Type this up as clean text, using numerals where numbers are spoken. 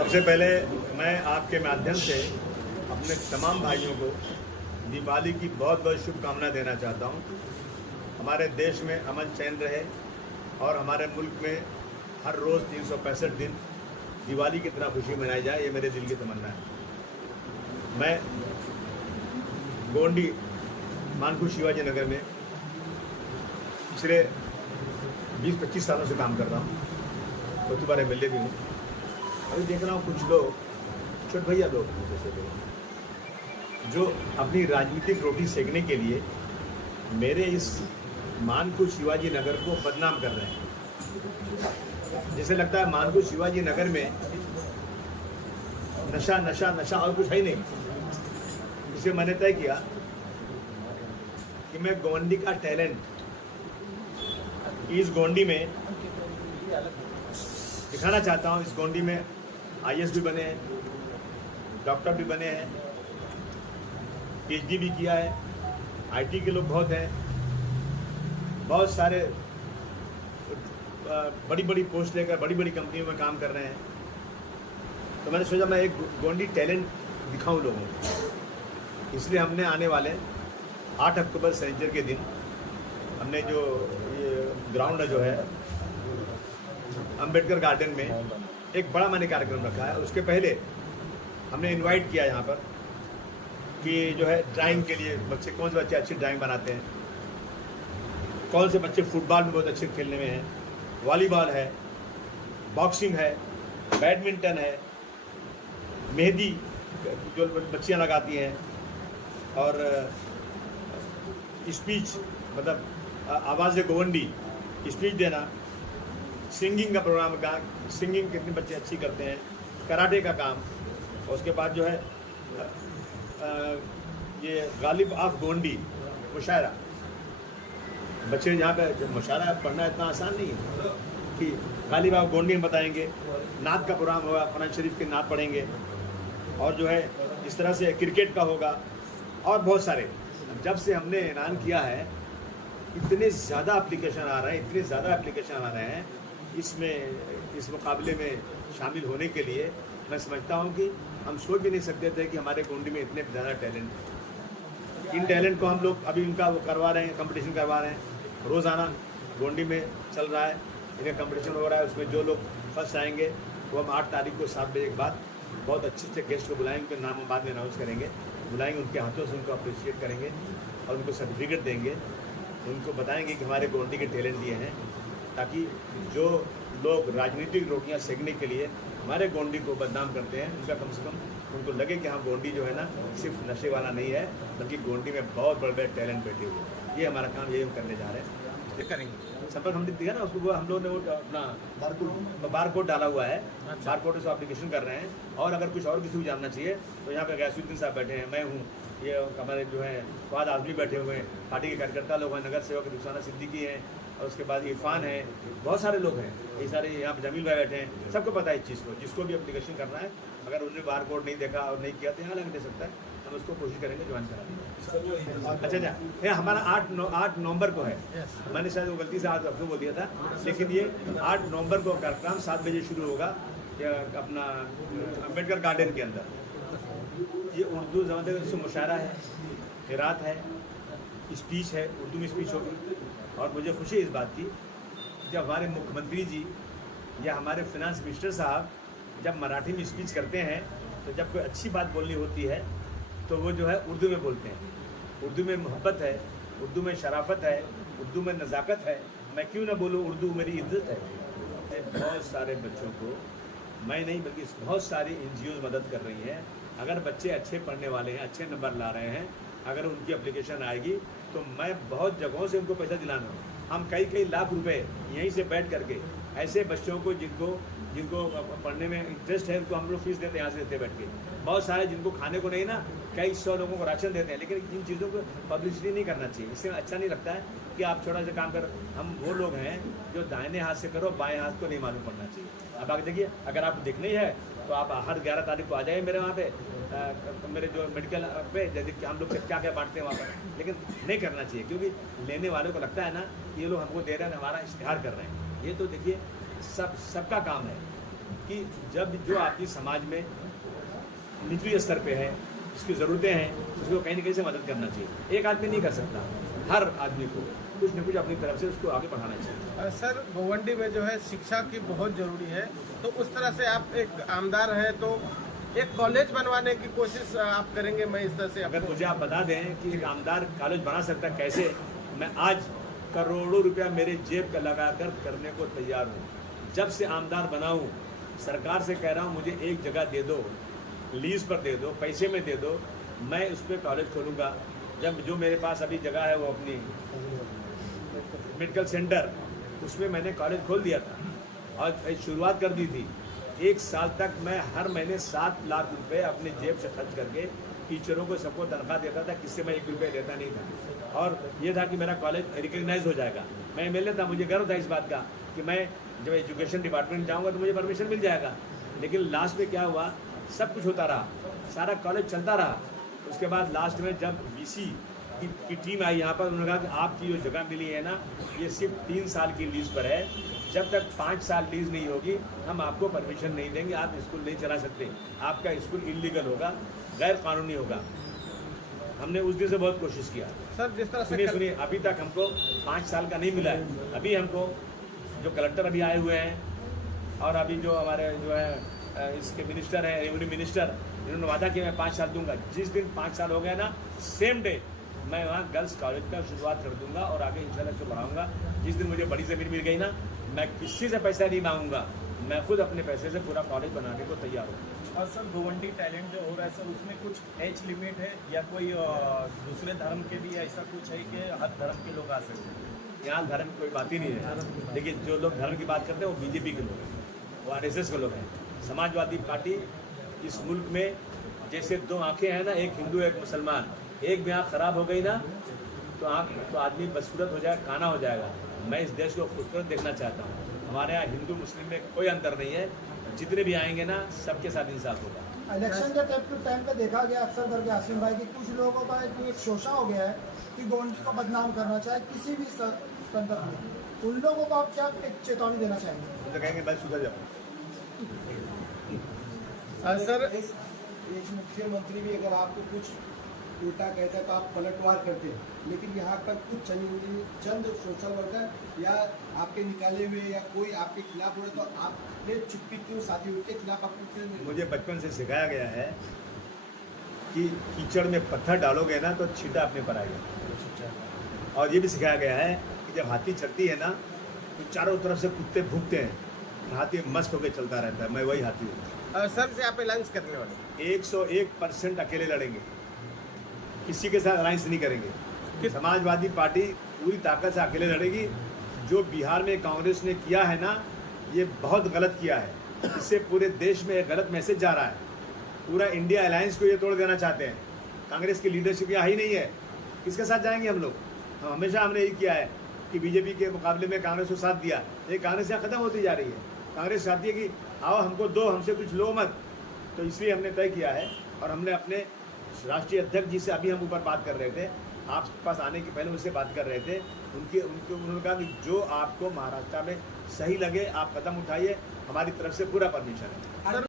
सबसे पहले मैं आपके माध्यम से अपने तमाम भाइयों को दीपावली की बहुत बहुत शुभकामनाएं देना चाहता हूं। हमारे देश में अमन चैन रहे और हमारे मुल्क में हर रोज़ 365 दिन दिवाली की तरह खुशी मनाई जाए, ये मेरे दिल की तमन्ना है। मैं गोंडी मानपुर शिवाजी नगर में पिछले 20-25 सालों से काम कर रहा हूँ। तो दोबारा MLA भी हूँ। अभी देख रहा हूँ कुछ लोग, छोटे भैया लोग जैसे लोग, जो अपनी राजनीतिक रोटी सेकने के लिए मेरे इस मानपुर शिवाजी नगर को बदनाम कर रहे हैं। जैसे लगता है मानपुर शिवाजी नगर में नशा नशा नशा और कुछ है ही नहीं। इसे मैंने तय किया कि मैं गोंडी का टैलेंट इस गोंडी में दिखाना चाहता हूँ। इस गोंडी में IAS भी बने हैं, डॉक्टर भी बने हैं, PhD भी किया है, IT के लोग बहुत हैं, बहुत सारे बड़ी बड़ी पोस्ट लेकर बड़ी बड़ी कंपनियों में काम कर रहे हैं। तो मैंने सोचा मैं एक गोंडी टैलेंट दिखाऊं लोगों को। इसलिए हमने आने वाले 8 अक्टूबर शनिचर के दिन हमने जो ये ग्राउंड जो है अंबेडकर गार्डन में एक बड़ा मैंने कार्यक्रम रखा है। उसके पहले हमने इनवाइट किया यहाँ पर कि जो है ड्राइंग के लिए बच्चे, कौन से बच्चे अच्छी ड्राइंग बनाते हैं, कौन से बच्चे फुटबॉल में बहुत अच्छे खेलने में हैं, वॉलीबॉल है, बॉक्सिंग है, बैडमिंटन है, मेहंदी जो बच्चियाँ लगाती हैं, और स्पीच मतलब आवाज़ गोवंडी स्पीच देना, सिंगिंग का प्रोग्राम का, सिंगिंग कितने बच्चे अच्छी करते हैं, कराटे का काम, और उसके बाद जो है ये गालिब ऑफ गोंडी मुशायरा। बच्चे यहाँ पे मुशायरा पढ़ना इतना आसान नहीं है कि गालिब ऑफ गोंडी में बताएंगे। नात का प्रोग्राम होगा, कुरान शरीफ के नात पढ़ेंगे, और जो है इस तरह से क्रिकेट का होगा और बहुत सारे। जब से हमने ऐलान किया है इतने ज़्यादा एप्लीकेशन आ रहे हैं, इतने ज़्यादा एप्लीकेशन आ रहे हैं इसमें, इस मुकाबले में शामिल होने के लिए। मैं समझता हूँ कि हम सोच भी नहीं सकते थे कि हमारे गोंडी में इतने ज़्यादा टैलेंट है। इन टैलेंट को हम लोग अभी उनका वो करवा रहे हैं, कंपटीशन करवा रहे हैं। रोज़ाना गोंडी में चल रहा है, इनका कंपटीशन हो रहा है। उसमें जो लोग फर्स्ट आएंगे वो हम 8 तारीख को 7 बजे के बाद बहुत अच्छे अच्छे गेस्ट को बुलाएंगे, उनके नाम हम बाद में अनाउंस करेंगे। बुलाएंगे, उनके हाथों से उनको अप्रिशिएट करेंगे और उनको सर्टिफिकेट देंगे। उनको बताएंगे कि हमारे गोंडी के टैलेंट ये हैं, ताकि जो लोग राजनीतिक रोटियां सेकने के लिए हमारे गोंडी को बदनाम करते हैं, उनका कम से कम उनको लगे कि हाँ गोंडी जो है ना सिर्फ नशे वाला नहीं है, बल्कि गोंडी में बहुत बड़े बड़े टैलेंट बैठे हुए हैं। ये हमारा काम, यही हम करने जा रहे हैं। ये करेंगे। संपर्क हमने दिया ना, उसको हम लोगों ने वो अपना बार कोड डाला हुआ है। बार कोड से एप्लीकेशन कर रहे हैं। और अगर कुछ और किसी को जानना चाहिए तो यहाँ पे गैसुद्दीन साहब बैठे हैं, मैं हूँ, ये हमारे जो है फवाद आजमी बैठे हुए हैं, पार्टी के कार्यकर्ता लोग हैं, नगर सेवक रुखसाना सिद्दीकी हैं, और उसके बाद इरफान है, बहुत सारे लोग हैं। ये सारे यहाँ पे जमील भाई बैठे हैं। सबको पता है इस चीज़ को। जिसको भी एप्लीकेशन करना है, अगर उन्होंने बार कोड नहीं देखा और नहीं किया तो यहाँ लग दे सकता है। हम उसको कोशिश करेंगे ज्वाइन कराने। अच्छा, ये हमारा 8 नवंबर को है। मैंने शायद वो गलती से आज आपको बोल दिया था, लेकिन ये 8 नवंबर को कार्यक्रम 7 बजे शुरू होगा अपना अम्बेडकर गार्डन के अंदर। ये उर्दू ज़माने से मुशायरा है, क़िरात है, स्पीच है, उर्दू में स्पीच होगी। और मुझे खुशी है इस बात की, जब हमारे मुख्यमंत्री जी या हमारे फिनांस मिनिस्टर साहब जब मराठी में स्पीच करते हैं, तो जब कोई अच्छी बात बोलनी होती है तो वो जो है उर्दू में बोलते हैं। उर्दू में मोहब्बत है, उर्दू में शराफत है, उर्दू में नज़ाकत है। मैं क्यों ना बोलूँ, उर्दू मेरी इज्जत है। बहुत सारे बच्चों को, मैं नहीं बल्कि बहुत सारी NGOs मदद कर रही हैं। अगर बच्चे अच्छे पढ़ने वाले हैं, अच्छे नंबर ला रहे हैं, अगर उनकी एप्लीकेशन आएगी तो मैं बहुत जगहों से उनको पैसा दिलाना हूँ। हम कई लाख रुपए यहीं से बैठ करके ऐसे बच्चों को जिनको पढ़ने में इंटरेस्ट है, उनको हम लोग फीस देते हैं, यहाँ से देते बैठ के। बहुत सारे जिनको खाने को नहीं ना, कई 100 लोगों को राशन देते हैं, लेकिन इन चीज़ों को पब्लिसिटी नहीं करना चाहिए। इससे अच्छा नहीं लगता है कि आप छोटा सा काम कर। हम वो लोग हैं जो दाहिने हाथ से करो, बाएं हाथ को नहीं मालूम पड़ना चाहिए। अब आप देखिए, अगर आपको देखना ही है तो आप हर 11 तारीख को आ जाइए मेरे वहाँ पे, मेरे जो मेडिकल पे, जैसे हम लोग क्या क्या बांटते हैं वहाँ पर। लेकिन नहीं करना चाहिए, क्योंकि लेने वालों को लगता है ना ये लोग हमको दे रहे हैं, हमारा इश्तिहार कर रहे हैं। ये तो देखिए सबका काम है। कि जब जो आदमी समाज में निचले स्तर पे है, उसकी ज़रूरतें हैं, उसको कहीं ना कहीं से मदद करना चाहिए। एक आदमी नहीं कर सकता, हर आदमी को कुछ न कुछ अपनी तरफ से उसको आगे बढ़ाना चाहिए। सर गोवंडी में जो है शिक्षा की बहुत ज़रूरी है, तो उस तरह से आप एक आमदार हैं तो एक कॉलेज बनवाने की कोशिश आप करेंगे? मैं इस तरह से अगर मुझे आप बता दें कि एक आमदार कॉलेज बना सकता है कैसे, मैं आज करोड़ों रुपया मेरे जेब का लगाकर करने को तैयार हूँ। जब से आमदार बना हूँ सरकार से कह रहा हूँ मुझे एक जगह दे दो, लीज पर दे दो, पैसे में दे दो, मैं उस पर कॉलेज खोलूँगा। जब जो मेरे पास अभी जगह है वो अपनी मेडिकल सेंटर, उसमें मैंने कॉलेज खोल दिया था और शुरुआत कर दी थी। 1 साल तक मैं हर महीने 7 लाख रुपए अपने जेब से खर्च करके टीचरों को सबको तनख्वाह देता था, किससे मैं 1 रुपये लेता नहीं था। और ये था कि मेरा कॉलेज रिकग्नाइज हो जाएगा। मैं एमएलए था, मुझे गर्व था इस बात का कि मैं जब एजुकेशन डिपार्टमेंट जाऊँगा तो मुझे परमिशन मिल जाएगा। लेकिन लास्ट में क्या हुआ, सब कुछ होता रहा, सारा कॉलेज चलता रहा। उसके बाद लास्ट में जब बीसी की टीम आई यहाँ पर, उन्होंने कहा कि आपकी जो जगह मिली है ना, ये सिर्फ 3 साल की लीज पर है, जब तक 5 साल लीज नहीं होगी हम आपको परमिशन नहीं देंगे, आप स्कूल नहीं चला सकते, आपका स्कूल इलीगल होगा, गैर कानूनी होगा। हमने उस दिन से बहुत कोशिश किया। सर जिस तरह से सुनिए, अभी तक हमको 5 साल का नहीं मिला है। अभी हमको जो कलेक्टर अभी आए हुए हैं और अभी जो हमारे जो है इसके मिनिस्टर हैं, रेवेन्यू मिनिस्टर, इन्होंने वादा किया मैं 5 साल दूंगा। जिस दिन 5 साल हो गए ना, सेम डे मैं वहाँ गर्ल्स कॉलेज का शुरुआत कर दूंगा और आगे इंशाल्लाह इसको बढ़ाऊंगा। जिस दिन मुझे बड़ी ज़मीन मिल गई ना, मैं किसी से पैसा नहीं मांगूंगा, मैं खुद अपने पैसे से पूरा कॉलेज बनाने को तैयार हूँ। और सर गोवंडी टैलेंट जो हो रहा है सर, उसमें कुछ एज लिमिट है या कोई दूसरे धर्म के भी ऐसा कुछ है कि हर धर्म के लोग आ सकते हैं? यहाँ धर्म की कोई बात ही नहीं है, लेकिन जो लोग धर्म की बात करते हैं वो बीजेपी के लोग हैं, वो आरएसएस के लोग हैं। समाजवादी पार्टी इस मुल्क में जैसे 2 आँखें हैं ना, एक हिंदू एक मुसलमान, एक भी आँख खराब हो गई ना तो आदमी बदसूरत हो जाएगा, काना हो जाएगा। मैं इस देश को खूबसूरत देखना चाहता हूँ। हमारे यहाँ हिंदू मुस्लिम में कोई अंतर नहीं है, जितने भी आएंगे ना सबके साथ इंसाफ होगा। इलेक्शन के टाइम पे देखा गया अक्सर करके आसिम भाई की कुछ लोगों का एक शोषा हो गया है कि गोवंडी को बदनाम करना चाहे किसी भी संदर्भ में, उन लोगों को आप क्या एक चेतावनी देना चाहेंगे? तो कहेंगे भाई सुधर जाओ। सर एक मुख्यमंत्री भी अगर आपको कुछ उल्टा कहता है तो आप पलटवार करते हैं, लेकिन यहाँ पर कुछ चंद सोशल वर्कर या आपके निकाले हुए या कोई आपके खिलाफ हो रहे तो आपने चुप्पी क्यों साधी, उनके खिलाफ आपको क्यों नहीं? मुझे बचपन से सिखाया गया है कि कीचड़ में पत्थर डालोगे ना तो छींटा अपने पर आएगा। और ये भी सिखाया गया है कि जब हाथी चलती है ना तो चारों तरफ से कुत्ते भूखते हैं, हाथी मस्त होकर चलता रहता है। मैं वही हाथी हूँ। सर से आप अलायंस करने वाले? 101% अकेले लड़ेंगे, किसी के साथ अलायंस नहीं करेंगे। समाजवादी पार्टी पूरी ताकत से अकेले लड़ेगी। जो बिहार में कांग्रेस ने किया है ना, ये बहुत गलत किया है। इससे पूरे देश में एक गलत मैसेज जा रहा है। पूरा इंडिया अलायंस को ये तोड़ देना चाहते हैं। कांग्रेस की लीडरशिप यहाँ ही नहीं है, किसके साथ जाएंगे हम लोग? हम हमेशा हमने यही किया है कि बीजेपी के मुकाबले में कांग्रेस को साथ दिया। ये कांग्रेस यहाँ ख़त्म होती जा रही है। कांग्रेस चाहती है कि आओ हमको दो, हमसे कुछ लो मत। तो इसलिए हमने तय किया है और हमने अपने राष्ट्रीय अध्यक्ष जी से अभी हम ऊपर बात कर रहे थे, आप पास आने के पहले उनसे बात कर रहे थे। उन्होंने कहा कि जो आपको महाराष्ट्र में सही लगे आप कदम उठाइए, हमारी तरफ से पूरा परमिशन है।